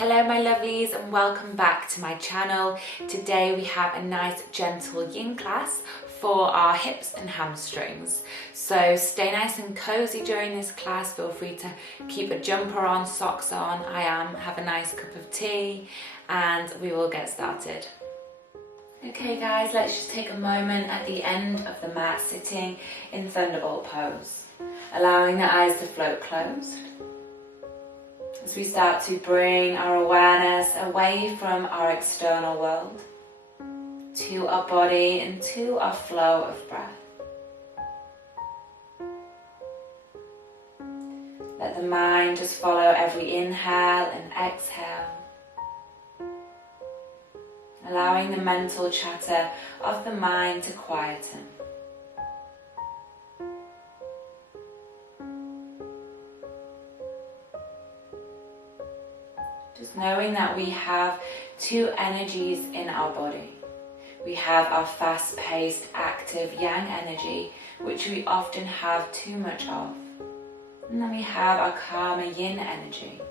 Hello my lovelies and welcome back to my channel. Today we have a nice gentle yin class for our hips and hamstrings. So stay nice and cozy during this class. Feel free to keep a jumper on, socks on, have a nice cup of tea, and we will get started. Okay guys, let's just take a moment at the end of the mat sitting in thunderbolt pose, allowing the eyes to float closed. As we start to bring our awareness away from our external world to our body and to our flow of breath. Let the mind just follow every inhale and exhale, allowing the mental chatter of the mind to quieten. Just knowing that we have two energies in our body. We have our fast-paced, active yang energy, which we often have too much of. And then we have our calmer yin energy.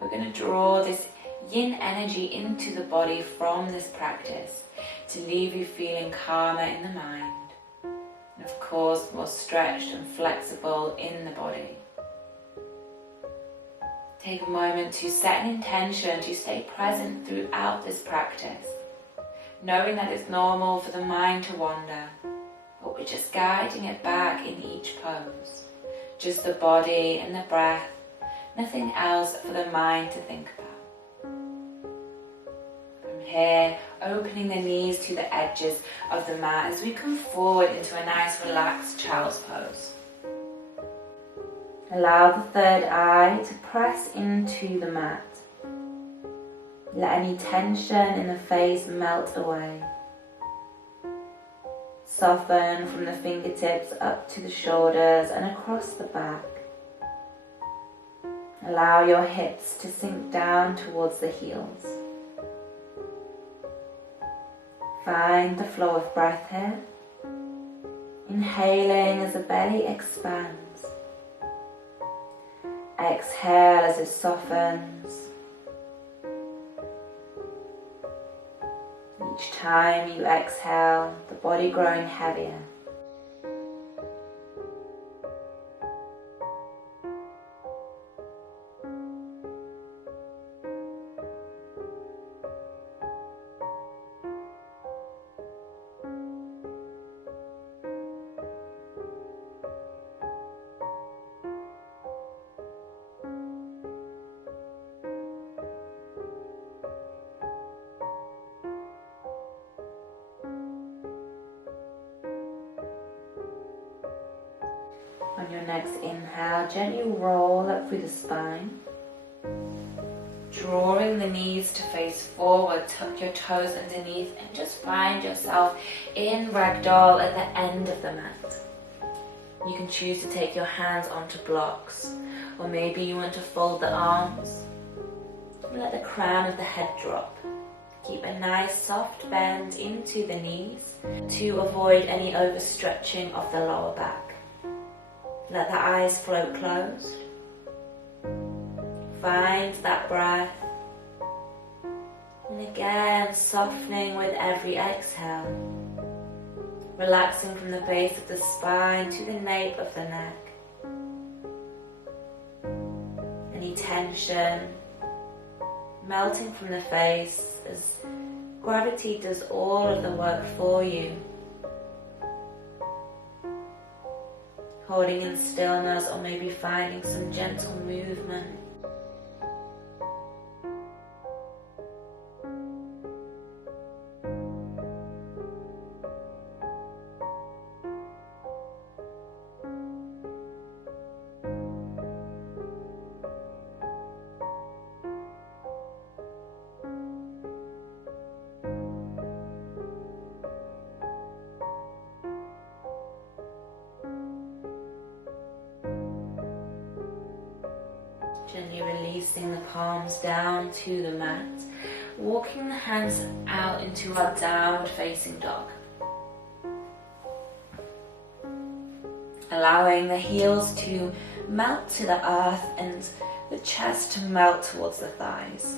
We're going to draw this yin energy into the body from this practice to leave you feeling calmer in the mind. And of course, more stretched and flexible in the body. Take a moment to set an intention to stay present throughout this practice, knowing that it's normal for the mind to wander, but we're just guiding it back in each pose. Just the body and the breath, nothing else for the mind to think about. From here, opening the knees to the edges of the mat as we come forward into a nice relaxed child's pose. Allow the third eye to press into the mat. Let any tension in the face melt away. Soften from the fingertips up to the shoulders and across the back. Allow your hips to sink down towards the heels. Find the flow of breath here. Inhaling as the belly expands. Exhale as it softens. Each time you exhale, the body growing heavier. On your next inhale, gently roll up through the spine. Drawing the knees to face forward, tuck your toes underneath and just find yourself in ragdoll at the end of the mat. You can choose to take your hands onto blocks, or maybe you want to fold the arms. Let the crown of the head drop. Keep a nice soft bend into the knees to avoid any overstretching of the lower back. Let the eyes float closed. Find that breath. And again, softening with every exhale. Relaxing from the base of the spine to the nape of the neck. Any tension melting from the face as gravity does all of the work for you. Holding in stillness or maybe finding some gentle movement. Gently releasing the palms down to the mat, walking the hands out into our downward facing dog. Allowing the heels to melt to the earth and the chest to melt towards the thighs.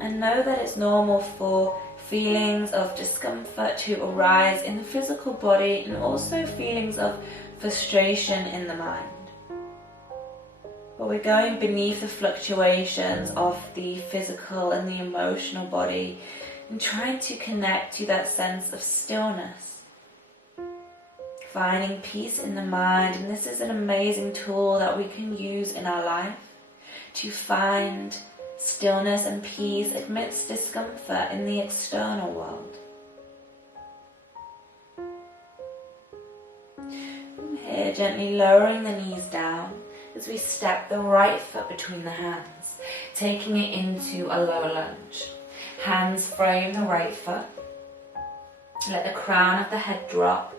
And know that it's normal for feelings of discomfort to arise in the physical body and also feelings of frustration in the mind. But we're going beneath the fluctuations of the physical and the emotional body and trying to connect to that sense of stillness. Finding peace in the mind, and this is an amazing tool that we can use in our life to find stillness and peace amidst discomfort in the external world. From here, gently lowering the knees down as we step the right foot between the hands, taking it into a lower lunge. Hands frame the right foot. Let the crown of the head drop,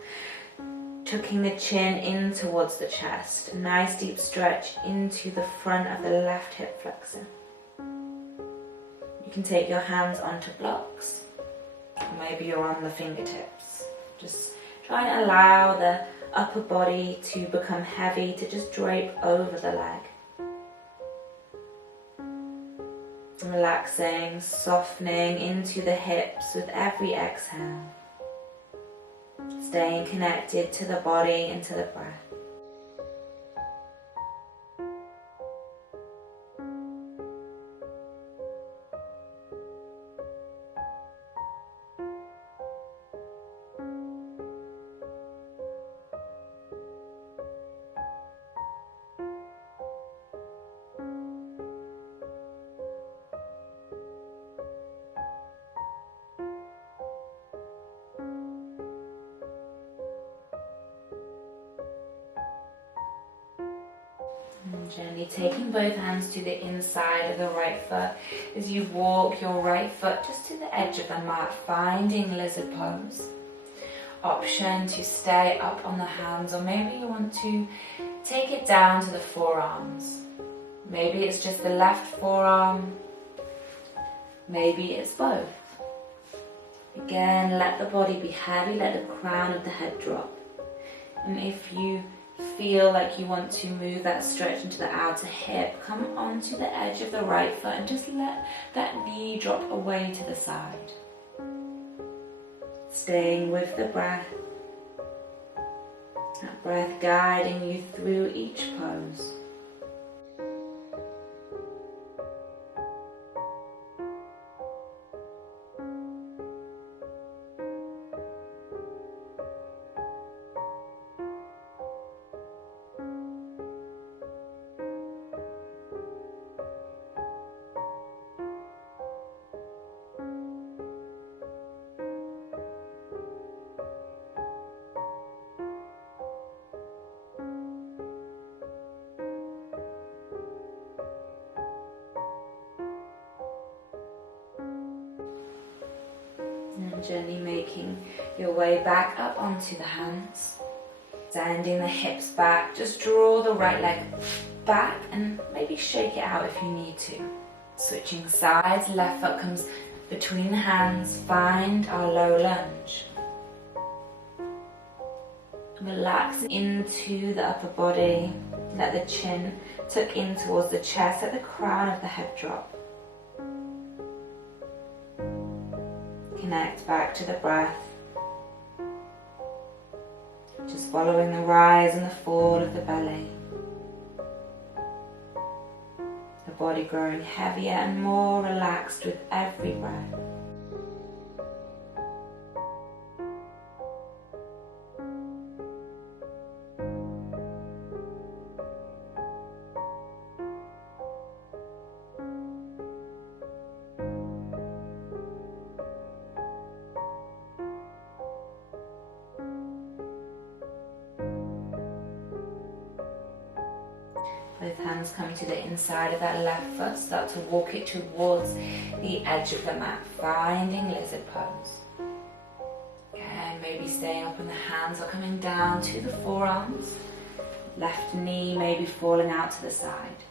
tucking the chin in towards the chest. A nice deep stretch into the front of the left hip flexor. You can take your hands onto blocks, or maybe you're on the fingertips. Just try and allow the upper body to become heavy, to just drape over the leg. Relaxing, softening into the hips with every exhale. Staying connected to the body and to the breath. And gently taking both hands to the inside of the right foot as you walk your right foot just to the edge of the mat, finding lizard pose. Option to stay up on the hands, or maybe you want to take it down to the forearms. Maybe it's just the left forearm, maybe it's both. Again, let the body be heavy, let the crown of the head drop. And if you feel like you want to move that stretch into the outer hip, come onto the edge of the right foot and just let that knee drop away to the side. Staying with the breath. That breath guiding you through each pose. And gently making your way back up onto the hands. Sending the hips back. Just draw the right leg back and maybe shake it out if you need to. Switching sides, left foot comes between the hands. Find our low lunge. Relax into the upper body. Let the chin tuck in towards the chest. Let the crown of the head drop. Connect back to the breath. Just following the rise and the fall of the belly. The body growing heavier and more relaxed with every breath. Both hands come to the inside of that left foot. Start to walk it towards the edge of the mat, finding lizard pose. Again, maybe staying up on the hands or coming down to the forearms. Left knee maybe falling out to the side.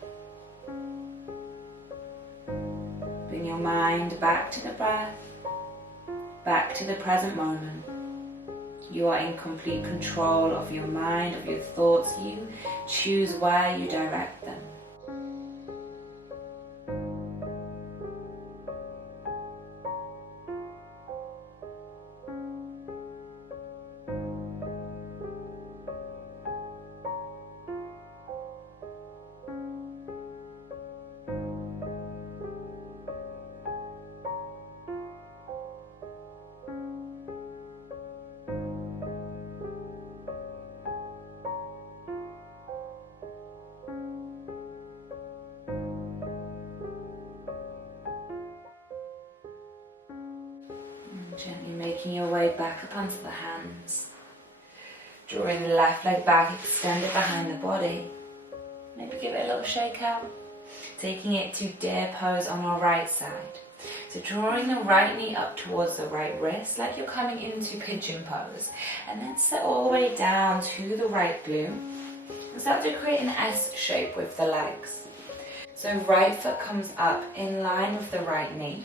Bring your mind back to the breath, back to the present moment. You are in complete control of your mind, of your thoughts. You choose where you direct them. Gently making your way back up onto the hands. Drawing the left leg back, extend it behind the body. Maybe give it a little shake out. Taking it to deer pose on our right side. So drawing the right knee up towards the right wrist, like you're coming into pigeon pose. And then sit all the way down to the right glute. And start to create an S shape with the legs. So right foot comes up in line with the right knee.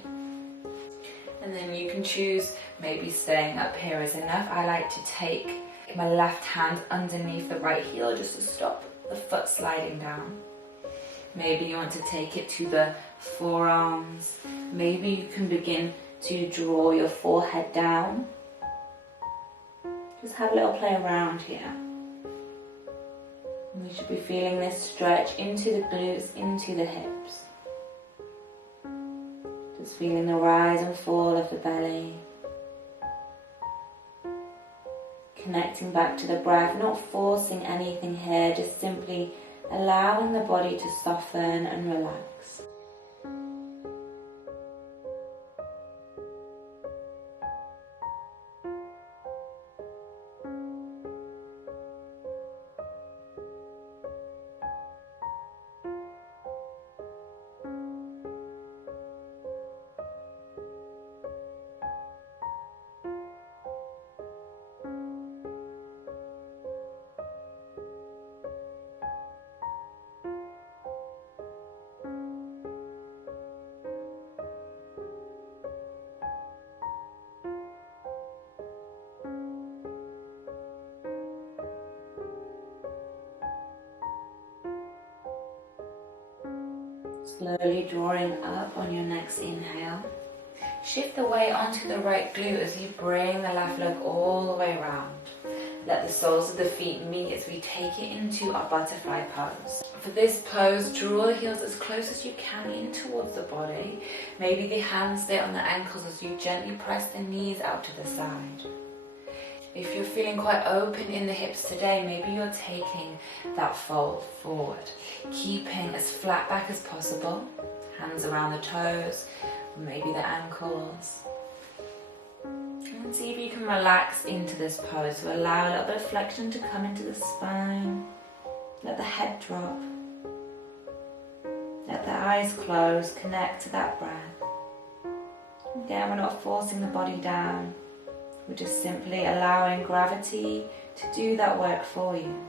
And then you can choose, maybe staying up here is enough. I like to take my left hand underneath the right heel just to stop the foot sliding down. Maybe you want to take it to the forearms. Maybe you can begin to draw your forehead down. Just have a little play around here. We should be feeling this stretch into the glutes, into the hips. Just feeling the rise and fall of the belly. Connecting back to the breath, not forcing anything here, just simply allowing the body to soften and relax. Slowly drawing up on your next inhale. Shift the weight onto the right glute as you bring the left leg all the way around. Let the soles of the feet meet as we take it into our butterfly pose. For this pose, draw the heels as close as you can in towards the body. Maybe the hands stay on the ankles as you gently press the knees out to the side. If you're feeling quite open in the hips today, maybe you're taking that fold forward. Keeping as flat back as possible. Hands around the toes, maybe the ankles. And see if you can relax into this pose. So allow a little bit of flexion to come into the spine. Let the head drop. Let the eyes close. Connect to that breath. Again, we're not forcing the body down. We're just simply allowing gravity to do that work for you.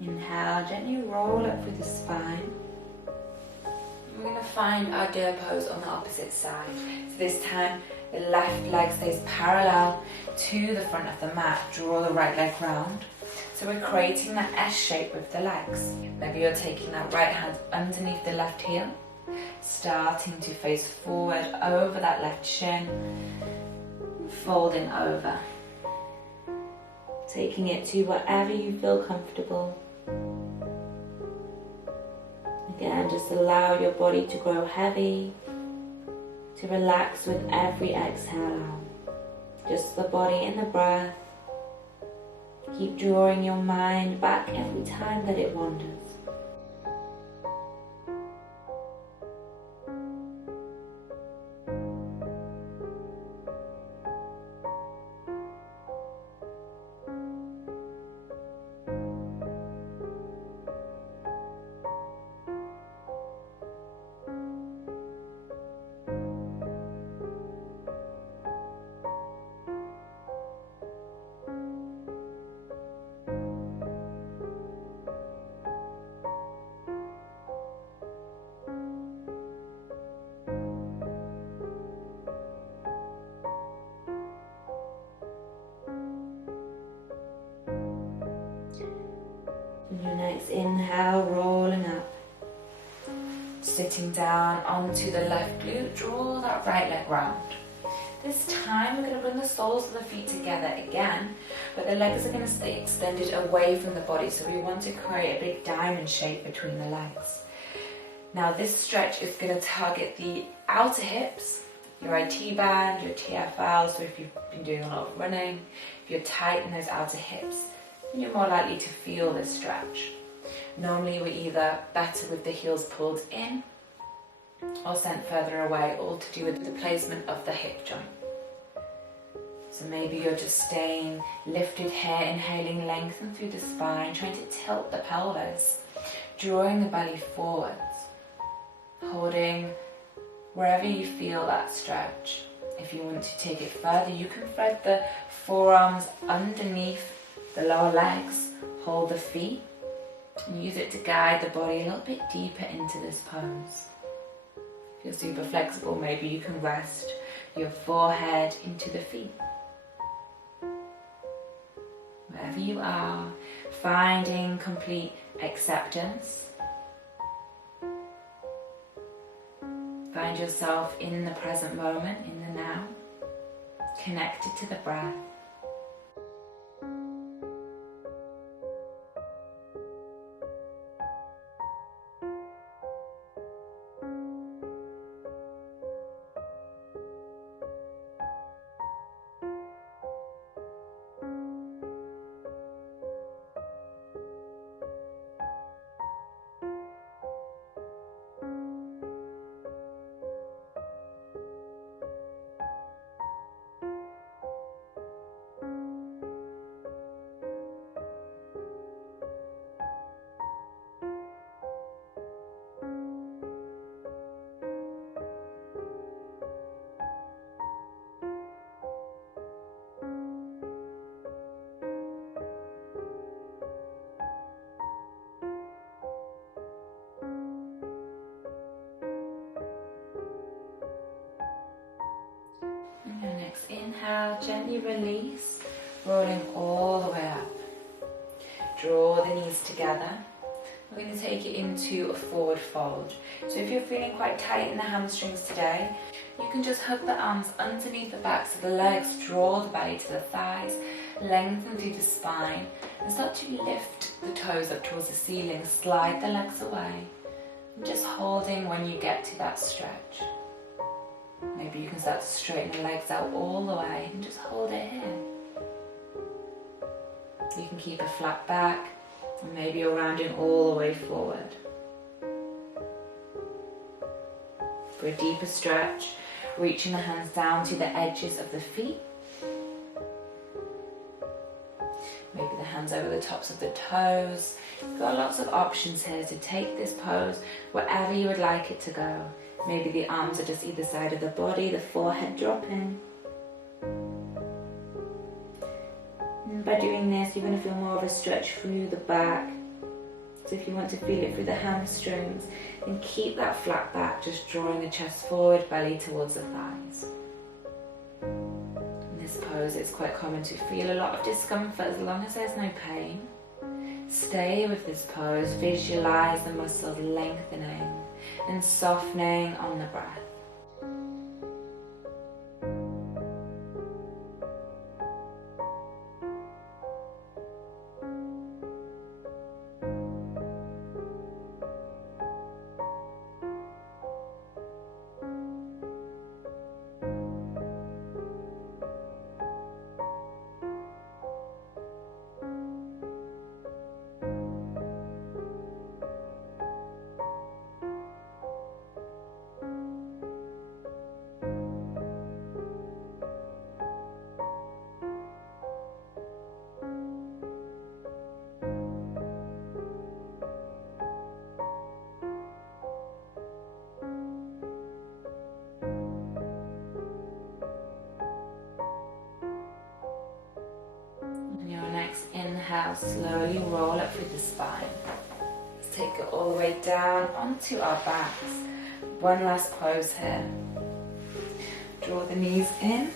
Inhale, gently roll up through the spine. We're going to find our deer pose on the opposite side. So this time the left leg stays parallel to the front of the mat. Draw the right leg round. So we're creating that S shape with the legs. Maybe you're taking that right hand underneath the left heel, starting to face forward over that left shin, folding over. Taking it to wherever you feel comfortable. Again, just allow your body to grow heavy, to relax with every exhale out. Just the body and the breath. Keep drawing your mind back every time that it wanders. And your next inhale, rolling up. Sitting down onto the left glute, draw that right leg round. This time we're going to bring the soles of the feet together again, but the legs are going to stay extended away from the body, so we want to create a big diamond shape between the legs. Now this stretch is going to target the outer hips, your IT band, your TFL, so if you've been doing a lot of running, if you're tight in those outer hips, then you're more likely to feel this stretch. Normally we're either better with the heels pulled in or sent further away, all to do with the placement of the hip joint. So maybe you're just staying lifted here, inhaling lengthen through the spine, trying to tilt the pelvis, drawing the belly forwards, holding wherever you feel that stretch. If you want to take it further, you can thread the forearms underneath the lower legs, hold the feet, and use it to guide the body a little bit deeper into this pose. If you're super flexible, maybe you can rest your forehead into the feet. Wherever you are, finding complete acceptance. Find yourself in the present moment, in the now, connected to the breath. And your next inhale, gently release, rolling all the way up. Draw the knees together. We're going to take it into a forward fold. So if you're feeling quite tight in the hamstrings today, you can just hug the arms underneath the backs of the legs, draw the belly to the thighs, lengthen through the spine, and start to lift the toes up towards the ceiling, slide the legs away, and just holding when you get to that stretch. Maybe you can start to straighten the legs out all the way and just hold it here. You can keep a flat back, and maybe you're rounding all the way forward. For a deeper stretch, reaching the hands down to the edges of the feet. Maybe the hands over the tops of the toes. You've got lots of options here to take this pose wherever you would like it to go. Maybe the arms are just either side of the body, the forehead dropping. And by doing this, you're going to feel more of a stretch through the back. So if you want to feel it through the hamstrings, then keep that flat back, just drawing the chest forward, belly towards the thighs. In this pose, it's quite common to feel a lot of discomfort as long as there's no pain. Stay with this pose, visualize the muscles lengthening and softening on the breath. Inhale, slowly roll up through the spine. Let's take it all the way down onto our backs. One last pose here. Draw the knees in.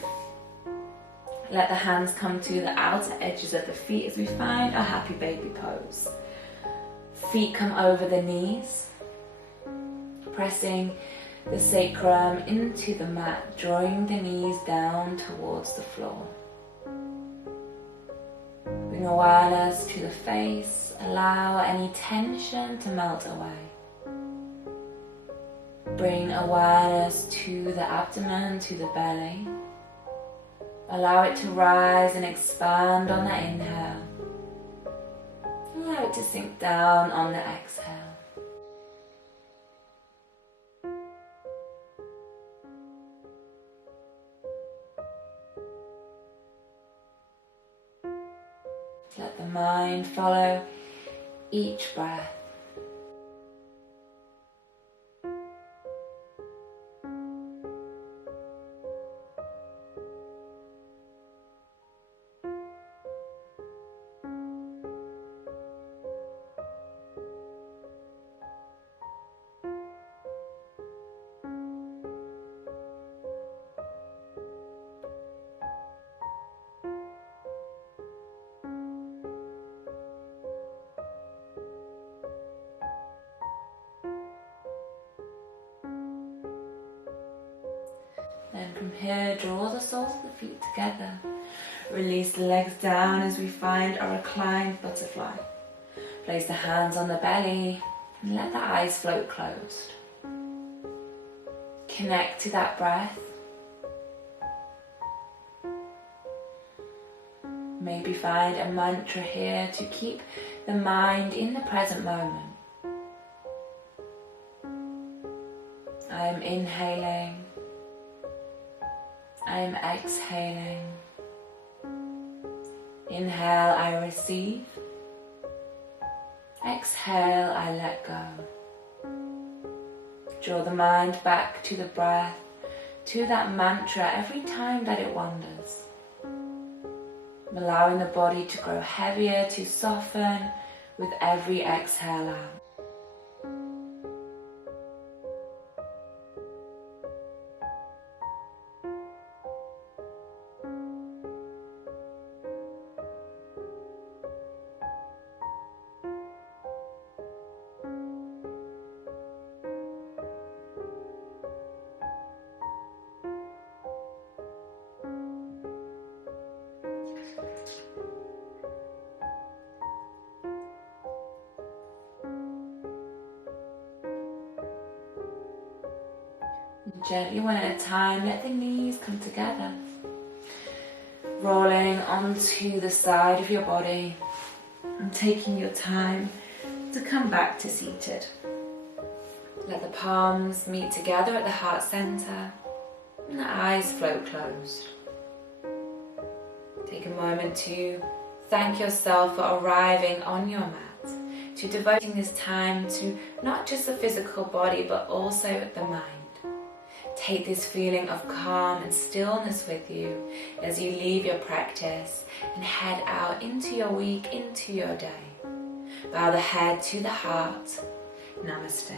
Let the hands come to the outer edges of the feet as we find our happy baby pose. feet come over the knees, pressing the sacrum into the mat, drawing the knees down towards the floor. Bring awareness to the face, allow any tension to melt away. Bring awareness to the abdomen, to the belly. Allow it to rise and expand on the inhale. Allow it to sink down on the exhale. Let the mind follow each breath. Then from here, draw the soles of the feet together. Release the legs down as we find a reclined butterfly. Place the hands on the belly and let the eyes float closed. Connect to that breath. Maybe find a mantra here to keep the mind in the present moment. I am inhaling. I am exhaling. Inhale, I receive. Exhale, I let go. Draw the mind back to the breath, to that mantra every time that it wanders. Allowing the body to grow heavier, to soften with every exhale out. Gently, one at a time, let the knees come together. Rolling onto the side of your body and taking your time to come back to seated. Let the palms meet together at the heart center and the eyes float closed. Take a moment to thank yourself for arriving on your mat, to devoting this time to not just the physical body but also the mind. Take this feeling of calm and stillness with you as you leave your practice and head out into your week, into your day. Bow the head to the heart. Namaste.